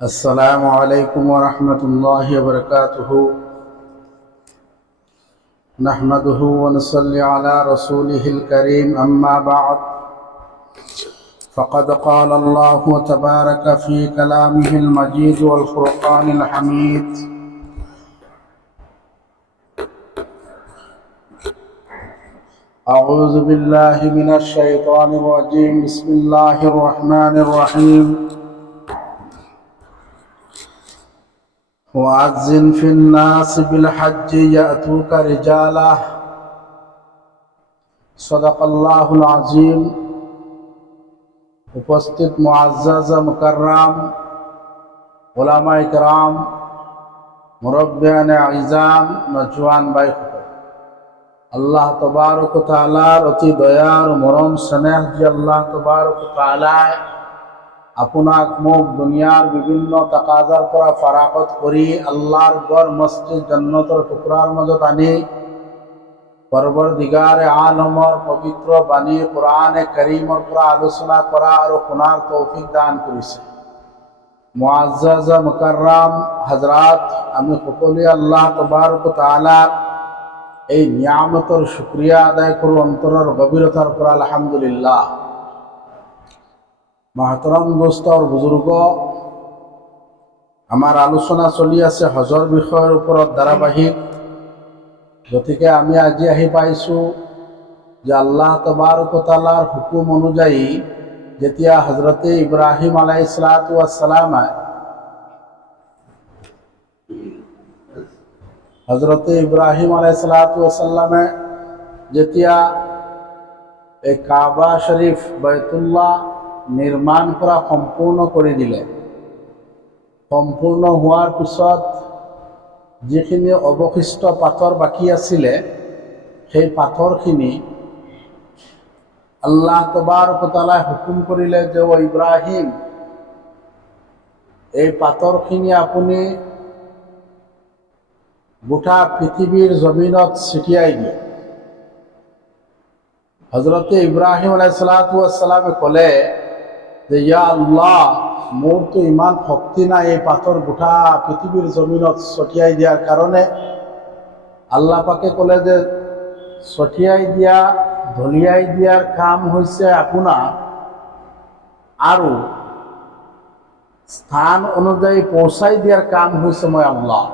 السلام عليكم ورحمة الله وبركاته. نحمده ونصلي على رسوله الكريم. أما بعد، فقد قال الله تبارك في كلامه المجيد والفرقان الحميد: أعوذ بالله من الشيطان الرجيم. بسم الله الرحمن الرحيم. وأذن في الناس بالحج يأتوك رجالا. صدق الله العظيم. উপস্থিত মুআজ্জাজ মুকাররাম উলামায়ে কেরাম, মুরব্বিয়ানে ইজাম, নজওয়ান ভাই, আল্লাহ তবারক ওয়া তাআলার অতি দয়ার মরম স্নেহ যে আল্লাহ তবারক ওয়া তাআলা আপনাক মোক দুনিয়ার বিভিন্ন তাকাজার পৰা ফারাকত কৰি আল্লাহর ঘর মসজিদ জান্নাতৰ টুকুৰাৰ মাজত আনি পৰৱৰ্তীগাৰে আলমৰ পবিত্ৰ বাণী কোরআনে কাৰীমৰ পৰা আলোচনা কৰা আৰু শুনাৰ তৌফিক দান কৰিছে। মুআজ্জাজ মুকাররাম হযরত, আমি সকলোৱে আল্লাহ তবারক ওয়া তাআলাৰ এই নিয়ামতৰ শুকরিয়া আদায় কৰোঁ অন্তৰৰ গভীৰতাৰ পৰা। আলহামদুলিল্লাহ। মহতরম দোস্ত আর বুজুর্গ, আমার আলোচনা চলি আছে হজর বিষয়ের ওপৰত ধারাবাহিক। গতিকে আমি আজি আহি পাইছোঁ যে আল্লাহ তবারক ওয়া তাআলাৰ হুকুম অনুযায়ী যেতিয়া হজরতে ইব্রাহিম আলাইহিস সালাতু ওয়াস সালামে যেতিয়া এই কাবা শরীফ বাইতুল্লাহ নির্মাণ করা সম্পূর্ণ করে দিলে, সম্পূর্ণ হওয়ার পিছত যিখিনি অবশিষ্ট পাথর বাকি আছিলে সেই পাথরখিনি আল্লাহ তবারক ওয়া তাআলা হুকুম কৰিলে যে ও ইব্রাহিম, এই পাথরখিনি আপুনি গোটা পৃথিবীর জমিনত ছিটিয়াই দিয়ে। হজরতে ইব্রাহিম আলাইহিস সালাতু ওয়াস সালামে কলে যে ইয়া আল্লাহ, মোর তো ইমান শক্তি নাই এই পাথর গোটা পৃথিবীর জমিনত ছটিয়াই দিয়ার কারণে। আল্লাহ পাকে কলে যে ছটিয়াই দিয়া ধলিয়াই দিয়ার কাম হয়েছে আপনার, আৰু স্থান অনুযায়ী পৌঁছাই দিয়ার কাম হয়েছে মই আল্লাহ।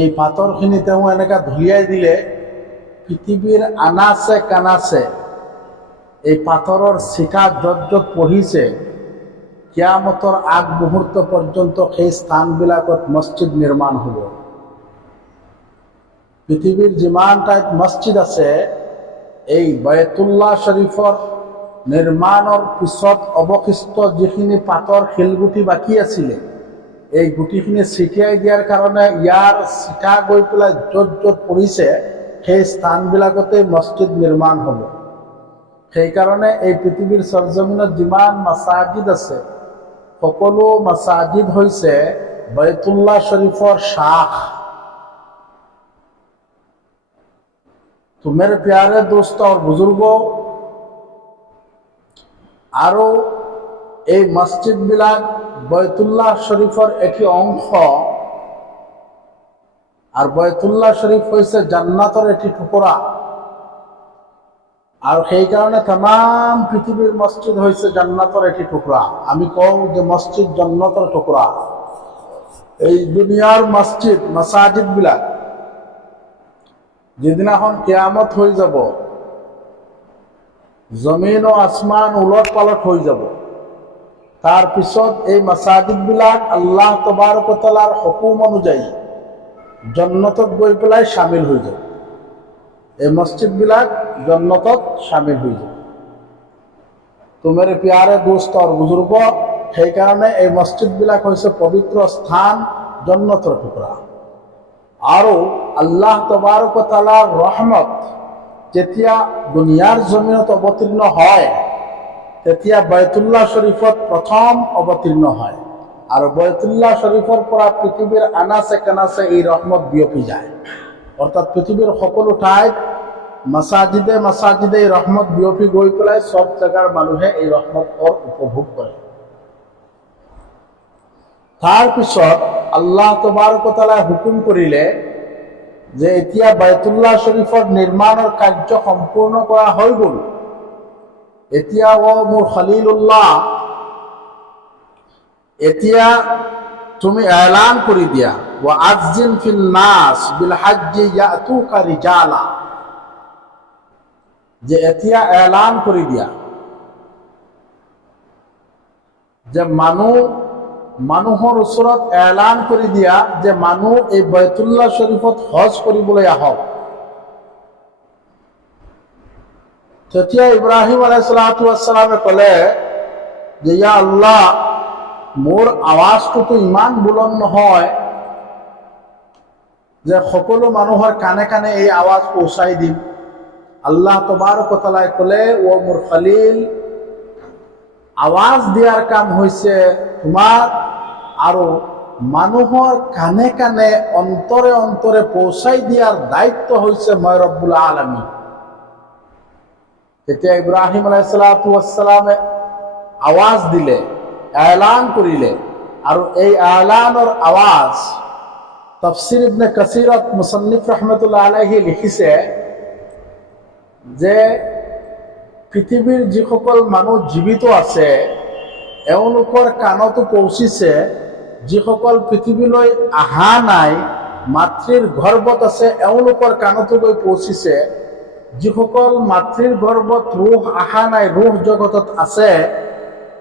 এই পাথরখিনি তেওঁ এনেকা ধলিয়াই দিলে পৃথিবীর আনাচে কানাচে এই পাথরের শিখা যত যত পঢ়িছে কিয়ামতৰ আগ মুহূর্ত পর্যন্ত সেই স্থানবিলাকত মসজিদ নির্মাণ হব। পৃথিবীর যিমান ঠাইত মসজিদ আছে, এই বাইতুল্লাহ শরীফৰ নির্মাণৰ পিছত অবশিষ্ট যিখিনি পাথর শিলগুটি বাকি আছিলে, এই গুটিখিনি ছিটিয়াই দিয়াৰ কাৰণে ইয়াৰ চিটা গৈ পেলাই য'ত য'ত পৰিছে সেই স্থানবিলাকতে মসজিদ নির্মাণ হ'ব। সেই কারণে এই পৃথিবীর সরজমিনত যিমান মাসাজিদ আছে, সকলো মাসাজিদ হৈছে বাইতুল্লাহ শরীফৰ শাখ। তো মেরে প্যারে দোস্ত আর বুজুর্গ, আৰু এই মসজিদবিলাক বাইতুল্লাহ শরীফৰ এটি অংশ। আর বাইতুল্লাহ শরীফ হয়েছে জান্নাতের একটি টুকরা। আর সেই কারণে তাম পৃথিবীর মসজিদ হয়েছে জান্নাতের একটি টুকরা। আমি কও যে মসজিদ জান্নাতের টুকরা। এই দুনিয়ার মসজিদ মাসাজিদ বিলাক যেদিনাখন কিয়ামত হয়ে যাব, জমিন ও আসমান উলট পালট হয়ে যাব, তার পিছত এই মাসাজিদ বিলাক আল্লাহ তবারক ওয়া তাআলার হুকুম অনুযায়ী জন্নতত গৈ পেলাই সামিল হয়ে যাব। এই মসজিদবিলাক জন্নতত সামিল হয়ে যাব। তো মেরে প্যারে দোস্ত আর বুজুর্গ, সেই কারণে এই মসজিদবিলাক হয়েছে পবিত্র স্থান, জন্নতৰ টুকরা। আৰু আল্লাহ তবারক ওয়া তাআলার রহমত যেতিয়া দুনিয়ার জমিনত অবতীর্ণ হয়, তেতিয়া বাইতুল্লাহ শরীফত প্রথম অবতীর্ণ হয়। আর বাইতুল্লাহ শরীফৰ পৰা পৃথিবীর আনাচে কানাচে এই রহমত বিয়পি যায়। অর্থাৎ পৃথিবীর সকলো ঠাইত মাসাজিদে মাসাজিদে এই রহমত বিয়পি গৈ পেলাই সব জায়গার মানুহে এই রহমতৰ উপভোগ কৰে। তাৰ পিছত আল্লাহ তবাৰক ও তাআলাই হুকুম কৰিলে যে এতিয়া বাইতুল্লাহ শৰীফৰ নিৰ্মাণৰ কাৰ্য সম্পূৰ্ণ কৰা হৈ গ'ল। এতিয়া মোৰ খলিলুল্লাহ, এতিয়া তুমি এলান কৰি দিয়া, ওয়া আযজিন ফিন নাস বিল হাজ্জি ইয়াতুকা রিজালা, যে এতিয়া এলান কৰি দিয়া যে মানুহৰ ওচৰত এলান কৰি দিয়া যে মানুহ এই বাইতুল্লাহ শৰীফত হজ কৰিবলৈ আহক। তেতিয়া ইব্ৰাহিম আলাইহিস সালামে ক'লে যে ইয়া আল্লাহ, মোৰ আৱাজটোতো ইমান বুলন্দ নহয় যে সকলো মানুহৰ কাণে কাণে এই আৱাজ পৌঁছাই দিম। আল্লাহ তবাৰক ও তাআলাই ক'লে, ও মোৰ খলিল, আৱাজ দিয়াৰ কাম হৈছে তোমাৰ, আৰু মানুহৰ কাণে কাণে অন্তৰে অন্তৰে পৌঁছাই দিয়াৰ দায়িত্ব হৈছে মই ৰব্বুল আলামিন। তেতিয়া ইব্ৰাহিম আলাইহিস সালামে আৱাজ দিলে, এলান কৰিলে, আৰু এই এলানৰ আৱাজ তাফসীর ইবনে কাসীৰত মুছন্নিফ রাহমাতুল্লাহ আলাইহি লিখিছে যে পৃথিৱীৰ যিসকল মানুহ জীৱিত আছে এওঁলোকৰ কাণতো পৌঁছিছে, যিসকল পৃথিৱীলৈ অহা নাই, মাতৃৰ গৰ্ভত আছে এওঁলোকৰ কাণতো গৈ পৌঁছিছে, যিসকল মাতৃৰ গৰ্ভত ৰুহ অহা নাই, ৰুহ জগতত আছে,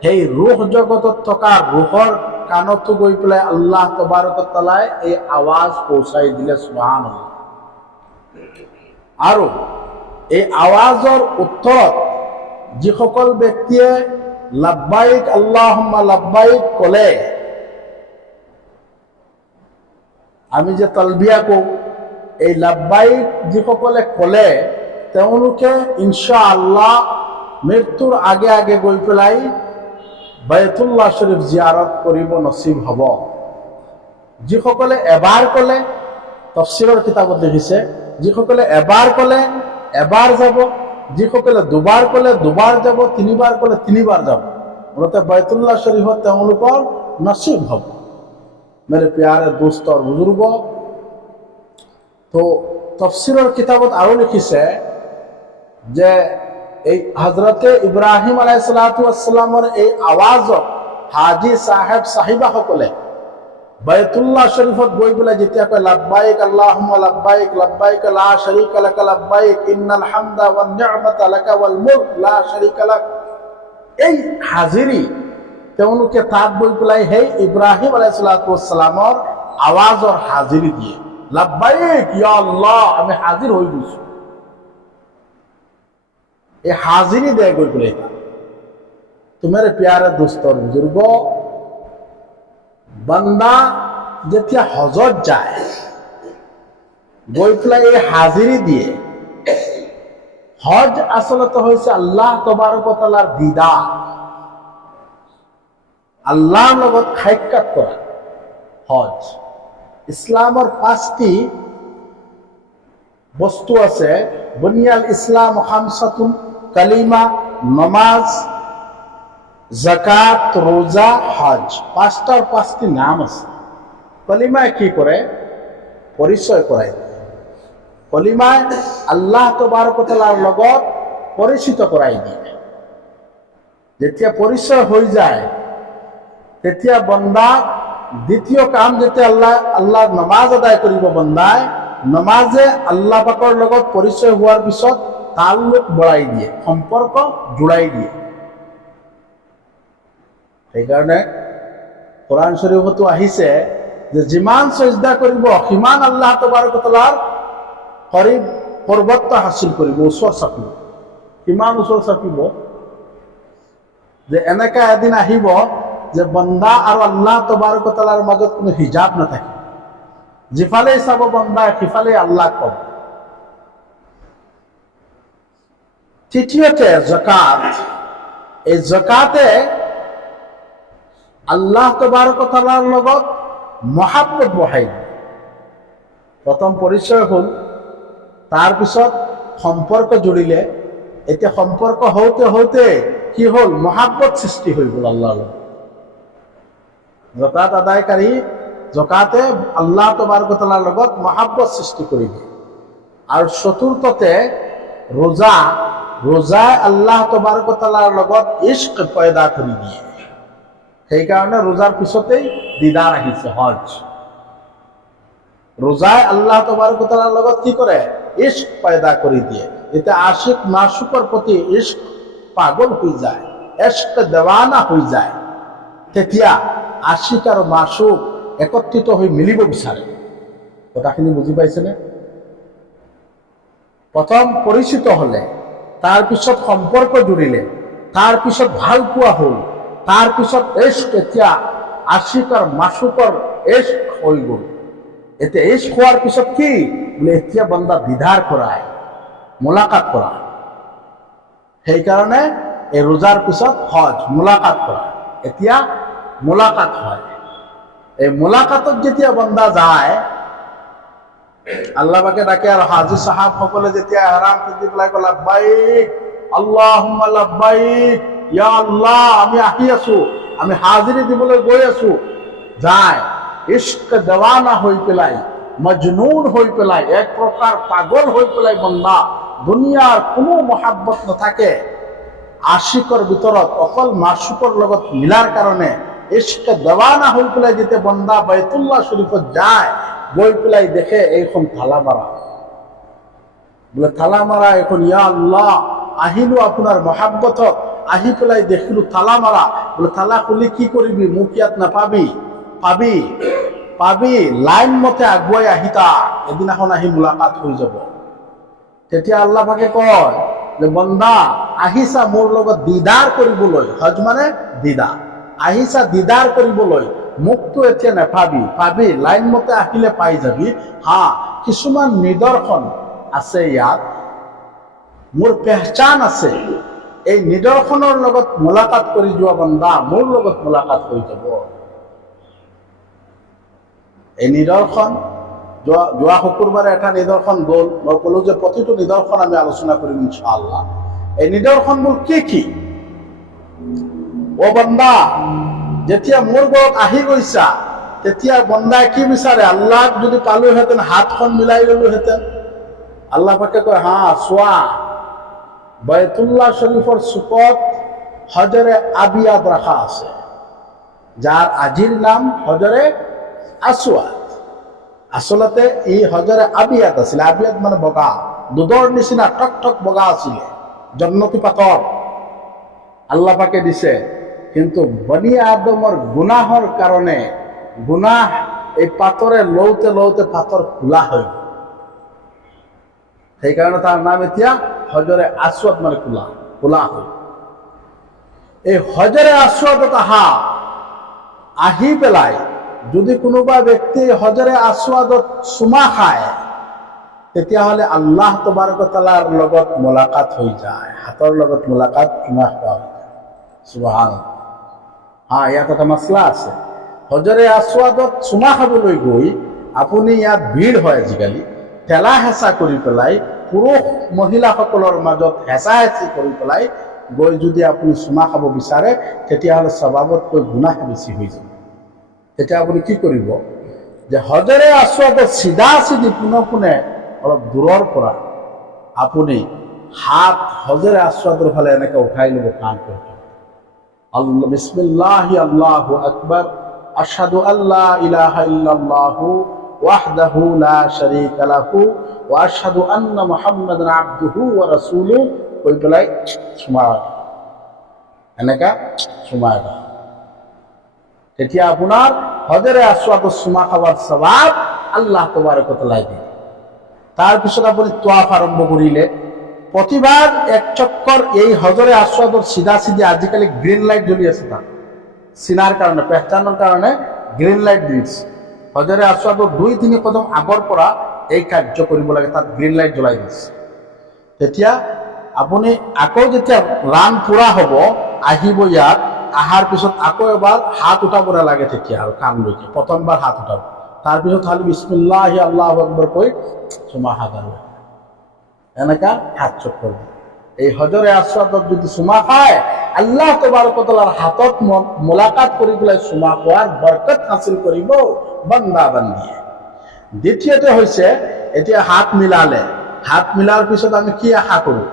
সেই ৰুহ জগতত থকা ৰুহৰ কাণতো গৈ পেলাই আল্লাহ তবাৰক ও তাআলাই এই আৱাজ পৌঁছাই দিলে। সুবহানাল্লাহ। আৰু এই আৱাজৰ উত্তৰত যিসকল ব্যক্তিয়ে লাব্বাইক আল্লাহুম্মা লাব্বাইক ক'লে, আমি যে তালবিয়া কওঁ, এই লাব্বাইক যিসকলে ক'লে তেওঁলোকে ইনশাআল্লাহ মৃত্যুৰ আগে আগে গৈ পেলাই বাইতুল্লাহ শৰীফ জিয়াৰত কৰিব নসিব হ'ব। যিসকলে এবাৰ ক'লে, তাফসীৰৰ কিতাপত লিখিছে, যিসকলে এবাৰ ক'লে এবাৰ যাব, যিসকলে দুবাৰ ক'লে দুবাৰ যাব, তিনিবাৰ ক'লে তিনিবাৰ যাব, মুঠতে বাইতুল্লাহ শৰীফত তেওঁলোকৰ নসিব হ'ব। মেরে প্যারে দোস্ত আর বুজুর্গ, তো তাফসীৰৰ কিতাবত আৰু লিখিছে যে এই হযরতে ইব্রাহিম আলাইহিস সালামৰ এই আৱাজত হাজী সাহেব সাহিবাসকলে বাইতুল্লাহ শৰীফত গৈ পেলাই যেতিয়া কয় লাব্বাইক আল্লাহুম্মা লাব্বাইক লাব্বাইক লা শারীকা লাক লাব্বাইক ইন্নাল হামদা ওয়ান নি'মাতা লাকা ওয়াল মুলক লা শারীকা লাক, এই হাজিরি তেওঁলোকে তাত গৈ পেলাই সেই ইব্ৰাহিম আলাইহিস সালামৰ আৱাজৰ হাজিৰি দিয়ে, লাব্বাইক ইয়া আল্লাহ, আমি হাজিৰ হৈ গৈছো। এই হাজিৰি দিয়ে গৈ পেলাই। তোমাৰ প্যাৰে দোস্তৰ বুজুৰ্গ, বান্দা যেতিয়া হজত যায় গৈ পেলাই এই হাজিৰি দিয়ে। হজ আসলতে হৈছে আল্লাহ তবাৰক ও তাআলাৰ দিদাৰ, আল্লাহর লগত সাক্ষাৎ করা। হজ ইসলামৰ 5টি বস্তু আছে। বুনিয়াল ইসলাম খামসাতুন, কালিমা, নমাজ, যাকাত, রোজা, হজ। 5টার 5টি নাম আছে। কলিমায় কি করে? পরিচয় করায়। কলিমায় আল্লাহ তবারক ও তাআলার লগত পরিচিত করাই দিয়ে। যেতিয়া পরিচয় হৈ যায় তেতিয়া বন্দা দ্বিতীয় কাম যেতিয়া আল্লাহ নমাজ আদায় কৰিব, বন্দায় নমাজে আল্লাহ পাকৰ লগত পৰিচয় হোৱাৰ পিছত তাল্লুক বঢ়াই দিয়ে, সম্পৰ্ক জোড়াই দিয়ে। সেইকাৰণে কোরআন শরীফতো আহিছে যে যিমান সজদা কৰিব সিমান আল্লাহ তবাৰক ও তাআলাৰ করিব পৰ্বত্য হাসিল কৰিব, ওচৰ চাপিব। কিমান ওচৰ চাপিব যে এনেকা এদিন আহিব যে বন্দা আৰু আল্লাহ তবাৰক ও তাআলাৰ মাজত কোনো হিজাব নাথাকে, যিফালে চাব বন্দা সিফালে আল্লাহ কব। তৃতীয়তে যাকাত। এই যাকাতে আল্লাহ তবারক ও তাআলার লগত মহাব্বত বঢ়াই দিয়ে। প্ৰথম পৰিচয় হল, তাৰ পিছত সম্পৰ্ক জুড়িলে, এতিয়া সম্পৰ্ক হওঁতে হওঁতে কি হল? মহাব্বত সৃষ্টি হৈ গল আল্লাহৰ লগত। জকাত আদায়কাৰী জকাতে আল্লাহ তবাৰক wa ta'আলাৰ লগত মহাব্বত সৃষ্টি কৰি দিয়ে। আৰু চতুৰ্থতে ৰোজাই আল্লাহ তবাৰক wa ta'আলাৰ লগত ইশ্ক পয়দা কৰি দিয়ে। সেইকাৰণে ৰোজাৰ পিছতেই দিদাৰ আহিছে হজ। ৰোজাই আল্লাহ তবাৰক wa ta'আলাৰ লগত কি কৰে? ইশ্ক পয়দা কৰি দিয়ে। এতে আশিক মাশুকৰ প্ৰতি ইশ্ক পাগল হৈ যায়, ইশ্ক দেৱানা হৈ যায়। তেতিয়া আশিক আৰু মাশুক একত্ৰিত হৈ মিলিব বিচাৰে। কথাখিনি বুজি পাইছেনে? প্ৰথম পৰিচিত হলে, তাৰ পিছত সম্পৰ্ক জুৰিলে, তাৰ পিছত ভাল পোৱা হ'ল, তাৰ পিছত ইশ্ক, এতিয়া আশিক আৰু মাশুকৰ ইশ্ক হৈ গ'ল। এতিয়া ইশ্ক হোৱাৰ পিছত কি বোলে? এতিয়া বান্দা দিদাৰ কৰায়, মোলাকাত কৰা। সেইকাৰণে এই ৰোজাৰ পিছত হজ, মোলাকাত কৰা। এতিয়া মোলাকাত হয়। এই মোলাকাতত যেতিয়া বান্দা যায়, আল্লাহ পাকে ডাকে। আৰু হাজী সাহাব সকলে যেতিয়া ইহৰাম পিন্ধি পেলাই কয় লাব্বাইক আল্লাহুম্মা লাব্বাইক, ইয়া আল্লাহ আমি আহি আছো, আমি হাজিৰি দিবলৈ গৈ আছো, যায় ইশ্ক দেৱানা হৈ পেলাই, মজনুন হৈ পেলাই, এক প্ৰকাৰ পাগল হৈ পেলাই বান্দা, দুনিয়াৰ কোনো মহাব্বত নাথাকে। আশিকৰ ভিতৰত অকল মাশুকৰ লগত মিলাৰ কাৰণে ইশ্ক দেৱানা হৈ পেলাই যেতিয়া বান্দা বাইতুল্লাহ শৰীফত যায়, গৈ পেলাই দেখে এইখন থালা মাৰা। বোলে থালা মাৰা এখন, ইয়া আল্লাহ আহিলো আপোনাৰ মহাব্বতত, আহি পেলাই দেখিলো থালা মাৰা। বোলে থালা খুলি কি কৰিবি? মোক ইয়াত নাপাবি। পাবি লাইন মতে আগুৱাই আহিতা, এদিনাখন আহি মোলাকাত হৈ যাব। তেতিয়া আল্লাহ পাকে কয় যে বন্দা আহিছা মোৰ লগত দিদাৰ কৰিবলৈ, হজ মানে দিদাৰ, আহিছা দিদাৰ কৰিবলৈ, মোকতো এতিয়া পাবি লাইন মতে আহিলে পাই যাবি। হা, কিছুমান নিদৰ্শন আছে ইয়াত, মোৰ পেহচান আছে। এই নিদৰ্শনৰ লগত মোলাকাত কৰি যোৱা বান্দা মোৰ লগত মোলাকাত হৈ যাব। এই নিদৰ্শন যোৱা শুকুৰবাৰে এটা নিদৰ্শন গ'ল, মই ক'লো যে প্ৰতিটো নিদৰ্শন আমি আলোচনা কৰিম ইনশাআল্লাহ। এই নিদৰ্শনবোৰ কি? ও বান্দা, যেতিয়া মোৰ ঘৰত আহি গৈছা, তেতিয়া বন্দাই কি বিচাৰে? আল্লাহক যদি পালোহেঁতেন হাতখন মিলাই ললোহেঁতেন। আল্লাহ পাকে কয়, হা চোৱা, বাইতুল্লাহ শৰীফৰ চুকত হজৰে আবিয়াদ ৰাখা আছে, যাৰ আজিৰ নাম হজৰে আসৱাদ। আচলতে ই হজৰে আবিয়াদ আছিলে। আবিয়াদ মানে বগা, দুধৰ নিচিনা টক বগা আছিলে, জন্নতি পাতৰ আল্লাহ পাকে দিছে। কিন্তু বনি আদমৰ গুনাহৰ কাৰণে গুনাহ এই পাতৰে লওতে পাতৰ খোলা হৈ গ'ল। সেইকাৰণে তাৰ নাম এতিয়া হজৰে আসৱাদ, মানে খোলা হৈ। এই হজৰে আসৱাদত আহি পেলাই যদি কোনোবা ব্যক্তি হজৰে আসৱাদত চুমা খায়, তেতিয়াহ'লে আল্লাহ তবাৰক wa ta'আলাৰ লগত মোলাকাত হৈ যায়। হাতৰ লগত মোলাকাত, চুমা খোৱা হৈ যায়। সুবহানাল্লাহ। ইয়াত এটা মাছলা আছে। হজৰে আসৱাদত চুমা খাবলৈ গৈ আপুনি, ইয়াত ভিৰ হয় আজিকালি, ঠেলা হেঁচা কৰি পেলাই, পুৰুষ মহিলাসকলৰ মাজত হেঁচা-হেঁচি কৰি পেলাই গৈ যদি আপুনি চুমা খাব বিচাৰে, তেতিয়াহ'লে স্বভাৱতকৈ গুনাহ বেছি হৈ যাব। তেতিয়া আপুনি কি কৰিব? যে হজৰে আসৱাদত চিধা-চিধি পোনে অলপ দূৰৰ পৰা আপুনি হাত হজৰে আসৱাদৰ ফালে এনেকে উঠাই ল'ব, কাম কৰিব। আল্লাহ বিসমিল্লাহি আল্লাহু আকবার, আশহাদু আল্লা ইলাহা ইল্লাল্লাহু ওয়াহদাহু লা শারীকা লাহু ওয়া আশহাদু আন্না মুহাম্মাদান আবদুহু ওয়া রাসূলুহু, কৈ পেলাই চুমা এনেকা চুমা। তেতিয়া আপোনাৰ হজৰে আসৱাদত চুমা খাৱাৰ সওয়াব আল্লাহ তবাৰক wa ta'আলাই দিয়ে। তাৰপিছত আপুনি তোৱাফ আৰম্ভ কৰিলে, প্ৰতিবাৰ এক চক্কৰ এই হজৰে আসৱাদৰ চিধা-চিধি আজিকালি গ্ৰীণ লাইট জ্বলি আছে, তাত চিনাৰ কাৰণে, পেহচানৰ কাৰণে গ্ৰীণ লাইট দিছে। হজৰে আসৱাদৰ 2-3 কদম আগৰ পৰা এই কাৰ্য কৰিব লাগে, তাত গ্ৰীণ লাইট জ্বলাই দিছে। তেতিয়া আপুনি আকৌ যেতিয়া ৰান পুৰা হ'ব, আহিব ইয়াত, আহাৰ পিছত আকৌ এবাৰ হাত উঠাব নালাগে। তেতিয়া আৰু কাণলৈকে প্ৰথমবাৰ হাত উঠাব, তাৰপিছত খালি বিসমিল্লাহি আল্লাহু আকবার কৈ চুমা হাত আৰু এনেকা হাত চক্কৰ। এই হজরে আসওয়াদত যদি চুমা খায়, আল্লাহ তাবারক ওয়া তাআলার হাতত মোলাকাত কৰি পেলাই চুমা খোৱাৰ বৰকত হাসিল কৰিব বান্দা বান্দিয়ে। দ্বিতীয়তে হৈছে, এতিয়া হাত মিলালে, হাত মিলাৰ পিছত আমি কি আশা কৰোঁ?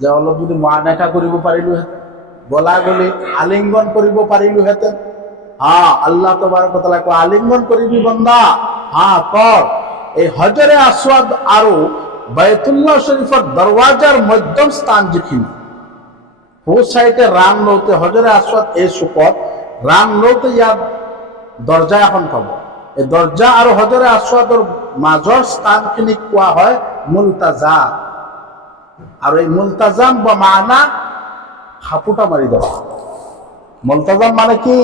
যে অলপ যদি মুআনাকা কৰিব পাৰিলোহেঁতেন, গলা গলি আলিঙ্গন কৰিব পাৰিলোহেঁতেন। আল্লাহ তাবারক ওয়া তাআলা কয়, আলিঙ্গন কৰিবি বান্দা, কৰ। এই হজরে আসওয়াদ আৰু বাইতুল্লাহ শরীফের দরওয়াজার মধ্যম স্থান যিখিনি, সো সাইডে রান লওতে হজরে আসওয়াদ এই চুকত রান লওতে ইয়াত দরজা এখন পাব। এই দরজা আৰু হজরে আসওয়াদৰ মাজৰ স্থানখিনি কোৱা হয় মুলতাজাম। আৰু এই মুলতাজাম বা মানা খাপুটা মাৰি দেওয়া। মুলতাজাম মানে কি?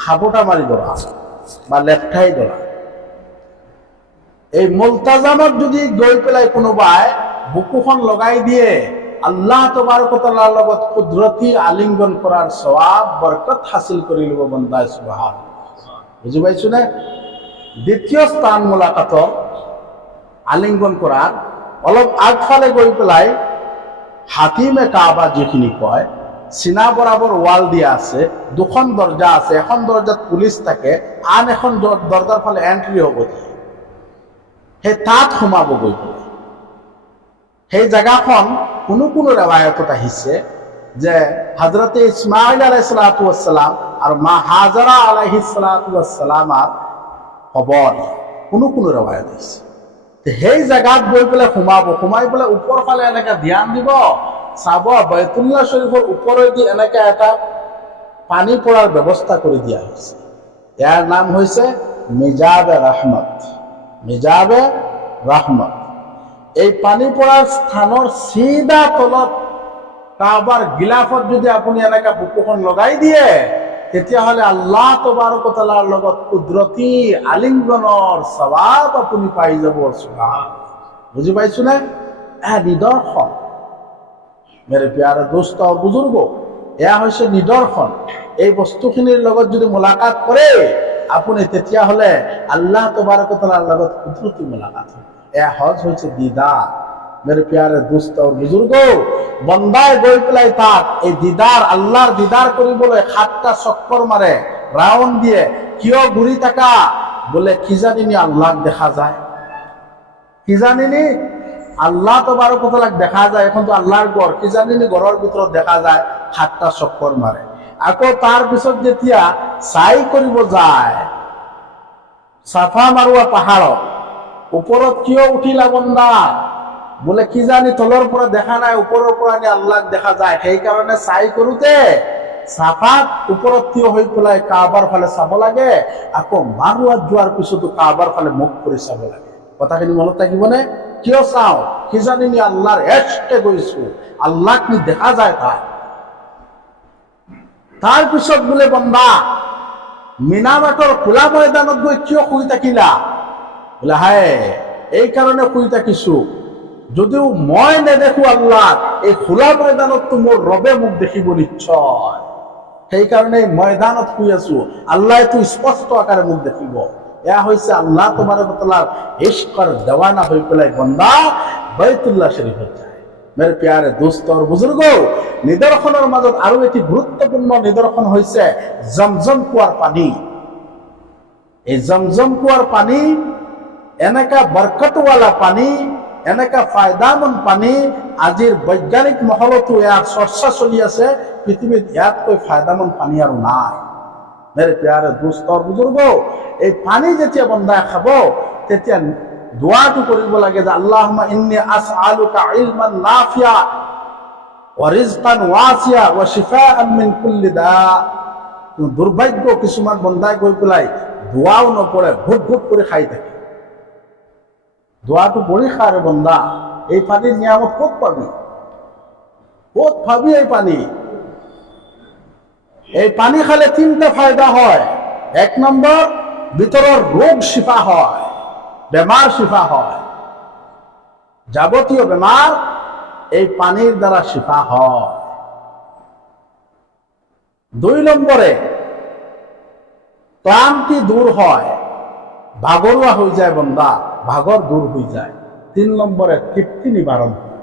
খাপুটা মাৰি দেওয়া বা লেফঠাই দেওয়া। এই মুলতাজামত যদি গৈ পেলাই কোনোবাই বুকুখন লগাই দিয়ে, আল্লাহ তাবারক ওয়া তাআলাৰ লগত কুদৰতী আলিঙ্গন কৰাৰ সওয়াব বৰকত হাসিল কৰি ল'ব বান্দাই। সুবহানাল্লাহ। বুজি পাইছো নে? দ্বিতীয় স্থান মোলাকাতৰ আলিঙ্গন কৰাৰ অলপ আগফালে গৈ পেলাই হাতিমে কাবা যিখিনি কয়, চিনা বরাবর ওয়াল দিয়া আছে, দুখন দরজা আছে, এখন দরজাত পুলিশ থাকে, আন এখন দরজার ফালে এন্ট্রি হব দিয়ে সেই তাত সোমাব গৈ পেলাই। সেই জায়গাখন কোনো কোনো ৰেৱায়তত আহিছে যে হযরতে ইসমাইল আলাইহিস সালাতু ওয়াস সালাম আর মা হাজারা আলাইহিস সালাতু ওয়াস সালামার খবর কোনো কোনো ৰেৱায়ত আছে। সেই জায়গাত গৈ পেলাই সোমাব, সোমাই পেলাই ওপৰ ফালে এনেকে ধ্যান দিব, চাব বাইতুল্লাহ শরীফৰ ওপৰেদি এনেকে এটা পানী পৰাৰ ব্যৱস্থা কৰি দিয়া হৈছে। ইয়াৰ নাম হৈছে মিজাবে ৰহমত। মিজাবে রহমত। এই পানী পৰাৰ স্থানৰ চিধা তলত কাবাৰ গিলাফত যদি আপুনি এনেকা বুকুখন লগাই দিয়ে, তেতিয়াহ'লে আল্লাহ তাবাৰক ওয়া তাআলাৰ লগত কুদৰতী আলিঙ্গনৰ সওয়াব আপুনি পাই যাব। সুবহানাল্লাহ। বুজি পাইছো নে? নিদৰ্শন মেৰে প্যাৰে দোস্ত আৰু বুজুৰ্গ, এয়া হৈছে নিদৰ্শন। এই বস্তুখিনিৰ লগত যদি মোলাকাত কৰে আপুনি, তেতিয়াহ'লে আল্লাহ তাবাৰক ওয়া তাআলাৰ লগত কুদৰতী মোলাকাত হ'ব। এয়া হজ হৈছে দিদাৰ। মেরে প্যারে দোস্ত আর বুজুর্গ, বন্দায় গৈ পেলাই তাত এই দিদার, আল্লাহর দিদার কৰিবলৈ 7টা চক্কর মারে, রাউন্ড দিয়ে। কিয় ঘুরি থাকা? বলে কি জানিনি আল্লাহক দেখা যায়, কি জানিনি আল্লাহ তাবারক ওয়া তাআলাক দেখা যায়। এখন তো আল্লাহর ঘর, কি জানিনি ঘরের ভিতৰত দেখা যায়। 7টা চক্কর মারে। আকৌ তাৰ পিছত যেতিয়া চাই কৰিব যায় সাফা মাৰুৱা পাহাৰত, ওপৰত কিয় উঠিলা বন্দা? বলে কি জানি তলৰ পৰা দেখা নাই, ওপৰৰ পৰা নি আল্লাহক দেখা যায়। সেই কাৰণে চাই কৰোতে সাফাত ওপৰত থিয় হৈ পেলাই কাবাৰ ফালে চাব লাগে, আকৌ মাৰুৱাত যোৱাৰ পিছতো কাবাৰ ফালে মুখ কৰি চাব লাগে। কথাখিনি মনত থাকিবনে? কিয় চাওঁ? কি জানি নি আল্লাহৰ এশকে গৈছো, আল্লাহক নি দেখা যায় তাই। তাৰ পিছত বোলে বন্দা মিনামাটৰ খোলা ময়দানত গৈ কিয় শুই থাকিলা? বোলে হায়, এই কাৰণে শুই থাকিছো, যদিও মই নেদেখো আল্লাহ, এই খোলা ময়দানত মোৰ ৰবে মোক দেখিব নিশ্চয়। সেইকাৰণে ময়দানত শুই আছো, আল্লাহটো স্পষ্ট আকাৰে মোক দেখিব। এয়া হৈছে আল্লাহ তাবাৰক ওয়া তাআলাৰ ইশকৰ দেৱানা হৈ পেলাই বন্দা বাইতুল্লাহ শরীফত যায়। মেরে প্যারে দোস্ত আর বুজুর্গ, নিদর্শনের মাজত আৰু এটি গুৰুত্বপূৰ্ণ নিদৰ্শন হৈছে জমজম কুৱাৰ পানী। এই জমজম কুৱাৰ পানী এনেকা বরকতওয়ালা পানী, এনেকা ফায়দামন্দ পানী, আজিৰ বৈজ্ঞানিক মহলতো ইয়াৰ চৰ্চা চলি আছে। পৃথিৱীত ইয়াতকৈ ফায়দামন্দ পানী আৰু নাই। মেরে প্যারে দোস্ত আর বুজুর্গ, এই পানী যেতিয়া বন্দাই খাব, তেতিয়া দোয়াটো কৰিব লাগে যে আল্লাহুম্মা ইন্নী আসআলুকা ইলমান নাফিয়া ওয়া রিজকান ওয়াসিয়া ওয়া শিফাআন মিন কুল্লি দা। দুর্ভাগ্য কিছুমান বন্দাই গৈ পেলাই দোয়াও নপড়ে, ভুট ভুট করে খাই থাকে। দোয়াটো পড়ি খারে বন্দা, এই পানির নিয়ামত ক'ত পাবি? ক'ত পাবি এই পানী? এই পানী খালে 3টা ফায়দা হয়। 1 নম্বর, ভিতৰৰ ৰোগ শিফা হয়, বেমার শিফা হয়। যাবতীয় বেমার এই পানির দ্বারা শিফা হয়। 2 নম্বরে, ক্লান্তি দূর হয়, ভাগৰুৱা হৈ যায় বন্দা, ভাগৰ দূর হয়ে যায়। 3 নম্বরে, তৃপ্তি নিবারণ হয়।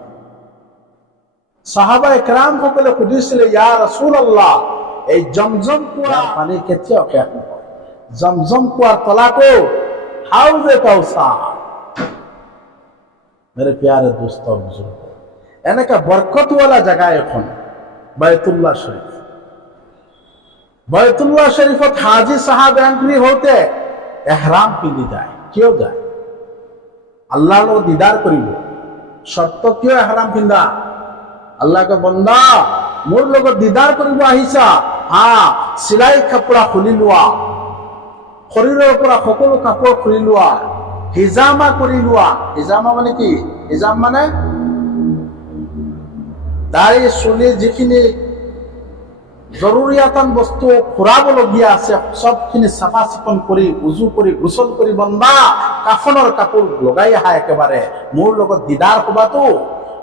সাহাবা একরাম সকলে সুধিছিলে, ইয়া ৰাসূলুল্লাহ, এই জমজম কুৱাৰ পানী কেতিয়াও শেষ নহয়। জমজম কুৱাৰ তলাটো হাউজে কাউসাৰ। মেরে প্যারে দোস্ত বুজুর্গ, এনেকা বরকতওয়ালা জায়গা এখন বাইতুল্লাহ শরীফ। বাইতুল্লাহ শরীফত হাজি সাহাব এন্ট্রি হতে এহরাম পিন্ধি যায়। কিয় যায়? আল্লাহর লগত দিদার করিব। শর্ত কিয় এহরাম পিন্ধা? আল্লাহকে বন্দা মোর লগত দিদার করিব আহিছা, সিলাই কাপড়া খুলি লোৱা, শৰীৰৰ পৰা সকলো কাপোৰ খুলি লোৱা, হিজামা কৰি লোৱা। হিজামা মানে কি? হিজাম মানে দাড়ি চুলি যিখিনি জৰুৰীয়াতান বস্তু ফুৰাবলগীয়া আছে সবখিনি চাফা চিকুণ কৰি উজু কৰি গোসল কৰি বন্দা কাফনৰ কাপোৰ লগাই আহা একেবাৰে। মোৰ লগত দিদাৰ হবাতো,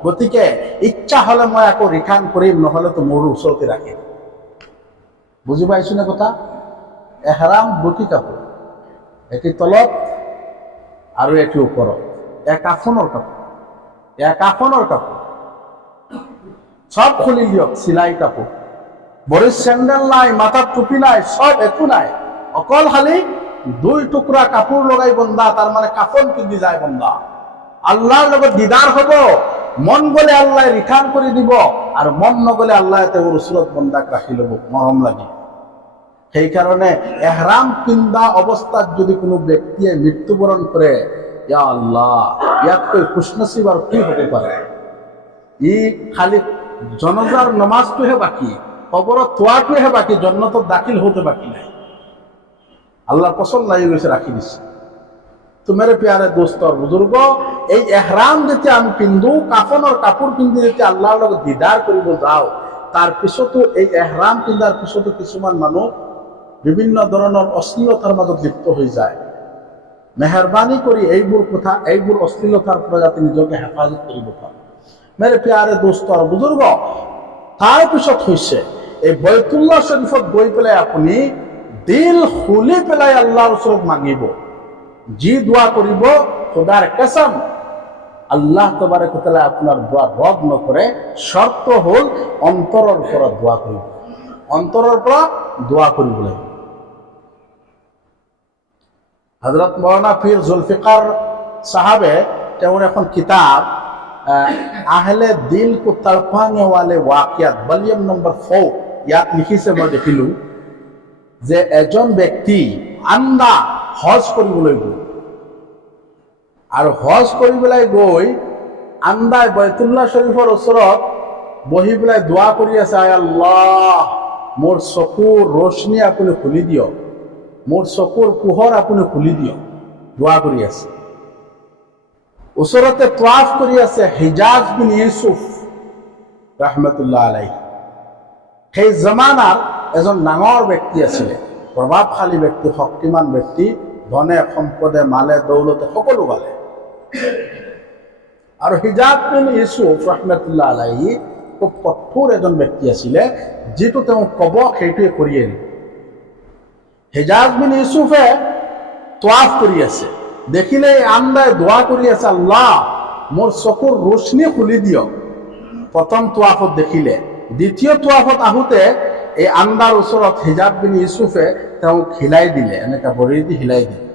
গতিকে ইচ্ছা হলে মই আকৌ ৰিটাৰ্ণ কৰিম, নহলেতো মোৰ ওচৰতে ৰাখিম। বুজি পাইছো নে কথা? এহৰাম দুটি কাপোৰ, এটি তলত আৰু এটি ওপৰত। কাফনৰ কাপোৰ, কাফনৰ কাপোৰ সব খুলি দিয়ক। চিলাই কাপোৰ, ভৰিত চেণ্ডেল নাই, মাথাত টুপি নাই, সব একো নাই, অকল খালি দুই টুকুৰা কাপোৰ লগাই বন্দা, তাৰ মানে কাফন পিন্ধি যায় বন্দা। আল্লাহৰ লগত দিদাৰ হব। মন গলে আল্লাহ ৰিটাৰ্ণ কৰি দিব, আৰু মন নগলে আল্লাহ তেওঁৰ ওচৰত বন্দাক ৰাখি ল'ব মৰম লাগি। সেইকাৰণে এহৰাম পিন্ধা অৱস্থাত যদি কোনো ব্যক্তিয়ে মৃত্যুবৰণ কৰে, ইয়া আল্লাহ, ইয়াতকৈ খুশনসিব আৰু কি হ'ব পাৰে? ই খালি জনাজাৰ নমাজটোহে বাকী, কবৰত থোৱাটোহে বাকী, জন্নতত দাখিল হতে বাকী নাই। আল্লাহ পছন্দ লাগি গৈছে, ৰাখি দিছে। তো মেরে প্যারে দোস্ত বুজুর্গ, এই এহরাম যেতিয়া আমি পিন্ধো, কাফনৰ কাপোৰ পিন্ধি যেতিয়া আল্লাহৰ লগত দিদাৰ কৰিব যাওঁ, তাৰ পিছতো এই এহৰাম পিন্ধাৰ পিছতো কিছুমান মানুহ বিভিন্ন ধৰণৰ অশ্লীলতাৰ মাজত লিপ্ত হৈ যায়। মেহৰবানি কৰি এইবোৰ কথা, এইবোৰ অশ্লীলতাৰ পৰা যাতে নিজকে হেফাজত কৰিব পাৰে। মেরে প্যারে দোস্ত আৰু বুজুৰ্গ, তাৰ পিছত হৈছে এই বাইতুল্লাহ শৰীফত গৈ পেলাই আপুনি দিল খুলি পেলাই আল্লাহৰ ওচৰত মাগিব। যি দোয়া করিব, খোদার কসম আল্লাহ তবারক ওয়া তাআলা আপনার দোয়া রদ নকরে। শর্ত হল অন্তরের পৰা দোয়া করিব, অন্তরের পৰা দোয়া করিব লাগে। হযরত মাওলানা পীর জুলফিকার সাহাবে তেমন এখন কিতাব আহলে দিল কো তড়পানে ওয়ালে ওয়াকিয়াত ভলিউম নম্বর 4 ইয়াত লিখিছে, মই দেখিলো যে এজন ব্যক্তি আন্দা হজ কৰিবলৈ গৈ, আৰু হজ কৰিবলৈ গৈ আন্দাই বাইতুল্লাহ শৰীফৰ ওচৰত বহি পেলাই দোৱা কৰি আছে, আয় আল্লাহ, মোৰ চকুৰ ৰোশনী আপুনি খুলি দিয়ক, মোৰ চকুৰ পোহৰ আপুনি খুলি দিয়ক। দোৱা কৰি আছে। ওচৰতে তৱাফ কৰি আছে হিজাজ বিন ইউসুফ ৰাহমাতুল্লাহ আলাইহি। সেই জামানাৰ এজন ডাঙৰ ব্যক্তি আছিলে, প্ৰভাৱশালী ব্যক্তি, শক্তিমান ব্যক্তি, ধনে সম্পদে মালে দৌলতে সকলো পালে। আৰু হিজাজ বিন ইউসুফ ৰাহমাতুল্লাহ আলাইহি খুব কঠোৰ এজন ব্যক্তি আছিলে, যিটো তেওঁ কব সেইটোৱে কৰি আনিল। হিজাজ বিন ইউসুফে তৱাফ কৰি আছে, দেখিলে আন্দাই দোৱা কৰি আছে, আল্লাহ, মোৰ চকুৰ ৰোশনী খুলি দিয়ক। প্ৰথম তৱাফত দেখিলে। দ্বিতীয় তৱাফত আহোঁতে এই আন্দাৰ ওচৰত হিজাজ বিন ইউসুফে তেওঁক হিলাই দিলে, এনেকা ভৰি দি হিলাই দিলে।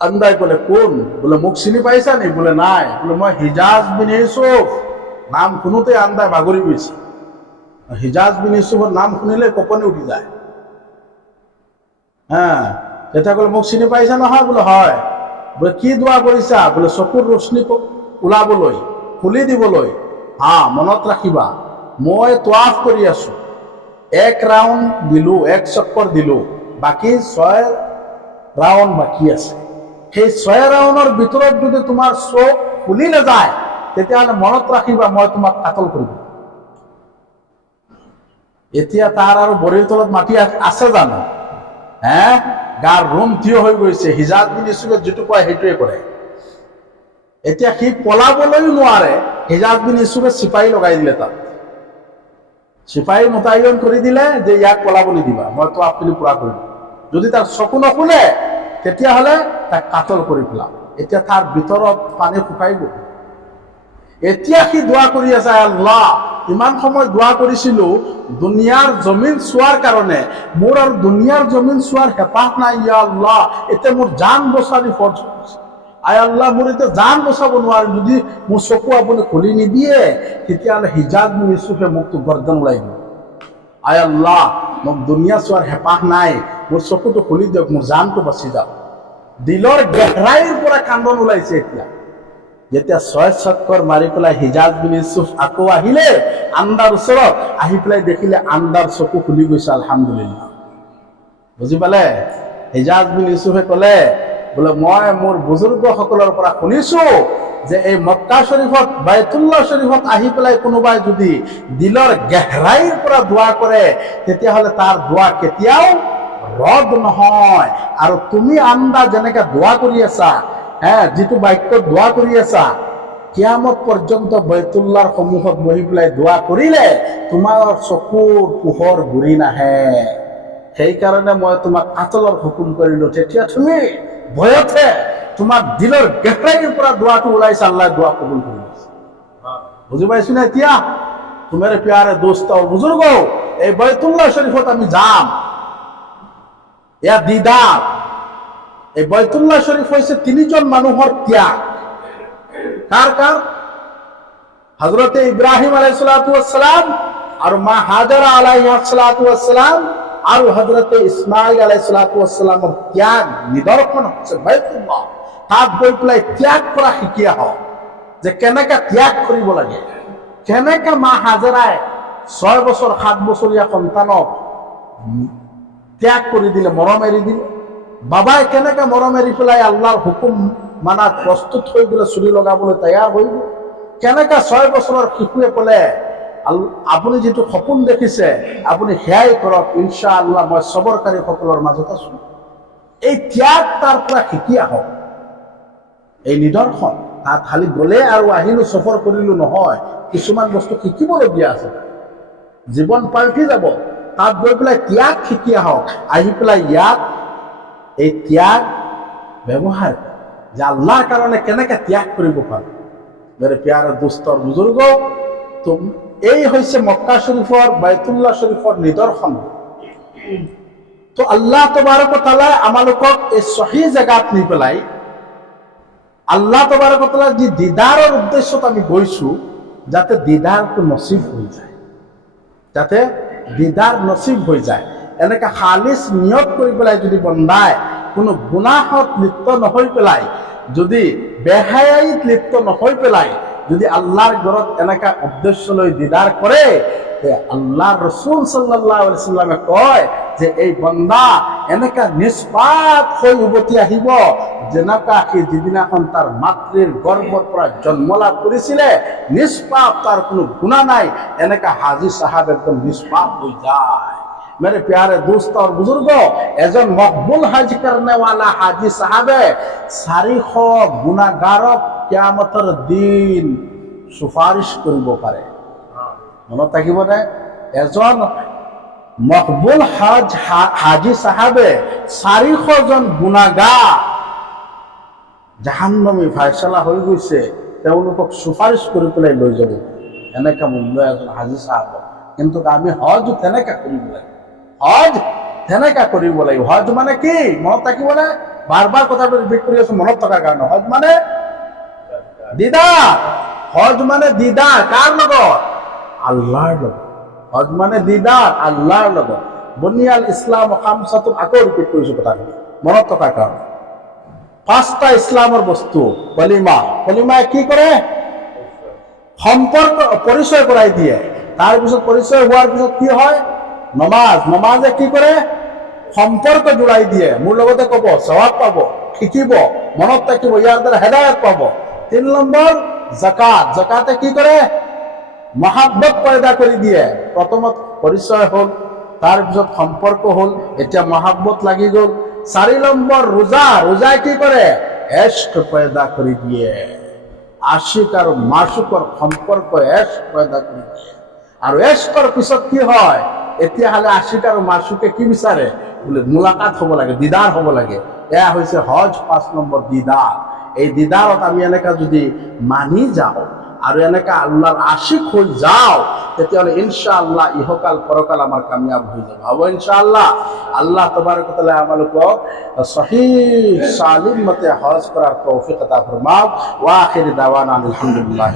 আন্দাই ক'লে, কোন? বোলে মোক চিনি পাইছা নি? বোলে নাই। বোলে মই হিজাজ বিন ইউসুফ। নাম শুনোতে আন্দাই বাগৰি গৈছে। হিজাজ বিন ইউসুফৰ নাম শুনিলে কঁপনি উঠি যায়। তেতিয়া ক'লে, মোক চিনি পাইছা নহয়? বোলে হয়। বোলে কি দোৱা কৰিছা? বোলে চকুৰ ৰোশনী ওলাবলৈ, খুলি দিবলৈ। মনত ৰাখিবা, মই তৱাফ কৰি আছো, এক ৰাউণ্ড দিলো, এক চক্কৰ দিলো, বাকী 6 ৰাউণ্ড বাকী আছে। সেই 6 ৰাউণ্ডৰ ভিতৰত যদি তোমাৰ চোখ খুলি নাযায়, তেতিয়াহ'লে মনত ৰাখিবা, মই তোমাক কাতল কৰিব। এতিয়া তাৰ আৰু ভৰিৰ তলত মাটি আছে জানো? গাৰ ৰুম থিয় হৈ গৈছে। হিজাজ বিন ইউসুফে যিটো কয় সেইটোৱে কৰে। এতিয়া সি পলাবলৈও নোৱাৰে। হিজাজ বিন ইউসুফে চিপাহী লগাই দিলে, তাত চিপাহী মোতায়েন কৰি দিলে যে ইয়াক পলাবলৈ দিবা, মই তো আপুনি পুৰা কৰিম। যদি তাৰ চকু নখোলে তেতিয়াহ'লে তাক কাতল কৰি পেলাম। এতিয়া তাৰ ভিতৰত পানী শুকাই গ'ল। এতিয়া সি দোৱা কৰি আছে, আল্লাহ ইমান সময় দোৱা কৰিছিলো দুনিয়াৰ জমিন চোৱাৰ কাৰণে, মোৰ আৰু দুনিয়াৰ জমিন চোৱাৰ হেঁপাহ নাই ইয়া আল্লাহ, এতিয়া মোৰ জান বচাৰি ফৰ্জ কৰিছে। আয় আল্লাহ মোৰ এতিয়া জান বচাব নোৱাৰিম, যদি মোৰ চকু আপুনি খুলি নিদিয়ে তেতিয়াহ'লে হিজাজ বিন ইউছুফে মোকতো গৰ্দন ওলাই দিব। আয় আল্লাহ মোক দুনিয়া চোৱাৰ হেঁপাহ নাই, মোৰ চকুটো খুলি দিয়ক, মোৰ জানটো বাচি যাওক। দিলৰ গহৰাইৰ পৰা কান্দন ওলাইছে। এতিয়া যেতিয়া 6 চক্কৰ মাৰি পেলাই হিজাজ বিন ইউছুফ আকৌ আহিলে আন্দাৰ ওচৰত, আহি পেলাই দেখিলে আন্দাৰ চকু খুলি গৈছে, আলহামদুলিল্লাহ। বুজি পালে? হিজাজ বিন ইউছুফে ক'লে, বোলে মই মোৰ বুজুৰ্গসকলৰ পৰা শুনিছো যে এই মক্কা শৰীফত বাইতুল্লাহ শৰীফত আহি পেলাই কোনোবাই যদি দিলৰ গহৰাইৰ পৰা দোৱা কৰে তেতিয়াহ'লে তাৰ দোৱা কেতিয়াও ৰদ নহয়। আৰু তুমি আন্দা যেনেকে দোৱা কৰি আছা, যিটো বাক্যত দোৱা কৰি আছা, কিয়ামত পৰ্যন্ত বাইতুল্লাহৰ সন্মুখত বহি পেলাই দোৱা কৰিলে তোমাৰ চকুৰ পোহৰ ঘূৰি নাহে। সেইকাৰণে মই তোমাক কাতলৰ হুকুম কৰিলো, তেতিয়া তুমি ভয়তে তোমাৰ দিলৰ গহৰাইৰ পৰা দোৱাটো ওলাইছে, আল্লাহ দোৱা কবুল কৰি লৈছে। বুজি পাইছো না? এতিয়া তোমাৰে প্যাৰে দোস্ত আৰু বুজুৰ্গ, এই বাইতুল্লাহ শৰীফত আমি যাম, এয়া দিদাৰ। এই বাইতুল্লাহ শৰীফ হৈছে 3জন মানুহৰ ত্যাগ। কাৰ কাৰ? হযরতে ইব্রাহিম আলাইহিস সালাতু ওয়াস সালাম আর মা হাজারা আলাইহিস সালাতু ওয়াস সালাম আর হযরতে ইসমাইল আলাইহিস সালাতু ওয়াস সালামের ত্যাগ নিদর্শন হচ্ছে বাইতুল্লাহ। তাত গৈ পেলাই ত্যাগ কৰা শিকিয়া হওক, যে কেনেকে ত্যাগ কৰিব লাগে, কেনেকে মা হাজাৰাই 6 বছৰ 7 বছৰীয়া সন্তানক ত্যাগ কৰি দিলে, মৰম এৰি দিলে। বাবাই কেনেকে মৰম এৰি পেলাই আল্লাহৰ হুকুম মানাত প্ৰস্তুত হৈ গ'লে, চুলি লগাবলৈ তৈয়াৰ হৈ গ'ল। কেনেকে 6 বছৰৰ শিশুৱে ক'লে, আপুনি যিটো সপোন দেখিছে আপুনি সেয়াই কৰক, ইনশাআল্লাহ মই সবৰকাৰীসকলৰ মাজত আছো। এই ত্যাগ তাৰ পৰা শিকি আহক, এই নিদৰ্শন। তাত খালি গ'লে আৰু আহিলো সফৰ কৰিলো নহয়, কিছুমান বস্তু শিকিবলগীয়া আছে, জীৱন পাল্টি যাব। তাত গৈ পেলাই ত্যাগ শিকি আহক, আহি পেলাই ইয়াত এই ত্যাগ ব্যৱহাৰ যে আল্লাহৰ কাৰণে কেনেকে ত্যাগ কৰিব পাৰো। মেৰে প্যাৰে দোস্তৰ বুজুৰ্গ, তো এই হৈছে মক্কা শৰীফৰ বাইতুল্লাহ শৰীফৰ নিদৰ্শন। তো আল্লাহ তবাৰক ও তাআলা আমালোকক এই সহি জায়গাত নি পেলাই আল্লাহ তবাৰক ও তাআলা যি দিদাৰৰ উদ্দেশ্যত আমি গৈছো, যাতে দিদাৰটো নসিব হৈ যায়, যাতে দিদাৰ নসিব হৈ যায়। এনেকে খালিছ নিয়ত কৰি পেলাই যদি বন্দাই কোনো গুনাহত লিপ্ত নহৈ পেলাই, যদি বেহায়াইত লিপ্ত নহৈ পেলাই যদি আল্লাহৰ ঘৰত এনেকা উদ্দেশ্য লৈ দিদাৰ কৰে, আল্লাহ ৰসুল সাল্লাল্লাহু আলাইহি ওয়াসাল্লামে কয় যে এই বন্দা এনেকা নিষ্পাপ হৈ উভতি আহিব যেনেকা সি যিদিনাখন তাৰ মাতৃৰ গৰ্ভৰ পৰা জন্ম লাভ কৰিছিলে, নিষ্পাপ, তাৰ কোনো গুনাহ নাই। এনেকা হাজী সাহাব একদম নিষ্পাপ হৈ যায়। मेरे प्यारे दोस्त और बुजुर्गो, एजन मकबूल हज करने वाला हाजी साहबे 400 गुनाहगारक कियामतर दिन सुपारिश करिब पारे। मনত থাকিবনে? एजन मकबूल हज हाजी साहबे 400 জন গুনাহগার জাহান্নামী ফায়সালা হৈ গৈছে, তেওঁলোকক সুপারিশ কৰি পেলাই লৈ যাব। এনেকা মূল্য এজন হাজি সাহেব। কিন্তু আমি হজ তেনেকা কৰিব লাগে, হজ তেনেকা কৰিব লাগিব। হজ মানে কি মনত থাকিবনে? বাৰবাৰ কথাটো ৰিপিট কৰি আছো মনত থকাৰ কাৰণে। হজ মানে দিদাৰ, হজ মানে দিদাৰ। কাৰ লগত? আল্লাহৰ লগত। হজ মানে দিদাৰ আল্লাহৰ লগত। বুনিয়াল ইছলাম খামসাতুন, আকৌ ৰিপিট কৰিছো কথাখিনি মনত থকাৰ কাৰণে। 5টা ইছলামৰ বস্তু। কলিমা, কলিমায়ে কি কৰে? সম্পৰ্ক পৰিচয় কৰাই দিয়ে। তাৰপিছত পৰিচয় হোৱাৰ পিছত কি হয়? নমাজ, নমাজে কি কৰে? সম্পৰ্ক জোড়াই দিয়ে। মোৰ লগতে ক'ব, সওয়াব পাব, শিকিব, মনত থাকিব, ইয়াৰ দ্বাৰা হেদায়ত পাব। 3 নম্বৰ যাকাত, যাকাতে কি কৰে? মহাব্বত পয়দা কৰি দিয়ে। প্ৰথমত পৰিচয় হ'ল, তাৰপিছত সম্পৰ্ক হ'ল, এতিয়া মহাব্বত লাগি গ'ল। 4 নম্বৰ ৰোজা, ৰোজাই কি কৰে? এশক পয়দা কৰি দিয়ে। আশিক আৰু মাশুকৰ সম্পৰ্ক এশক পয়দা কৰি দিয়ে। আৰু এশকৰ পিছত কি হয়? এতিয়াহ'লে আশিক আৰু মাশুকে কি বিচাৰে? বোলে মুলাকাত হ'ব লাগে, দিদাৰ হ'ব লাগে। এয়া হৈছে হজ 5 নম্বৰ দিদাৰ। এই দিদাৰত আমি এনেকা যদি মানি যাওঁ, আর এনেকা আল্লাহর আশিক হয়ে যাও, তেতিয়াহ'লে ইনশাআল্লাহ ইহকাল পরকাল আমার কামিয়াব হয়ে যাবে। হব ইনশাআল্লাহ। আল্লাহ তাবারক ওয়া তাআলা আমাদেরকে সহিহ সালিম মতে হজ করার তৌফিক আতা ফরমাও। ওয়া আখির দাওয়ানা আলহামদুলিল্লাহ।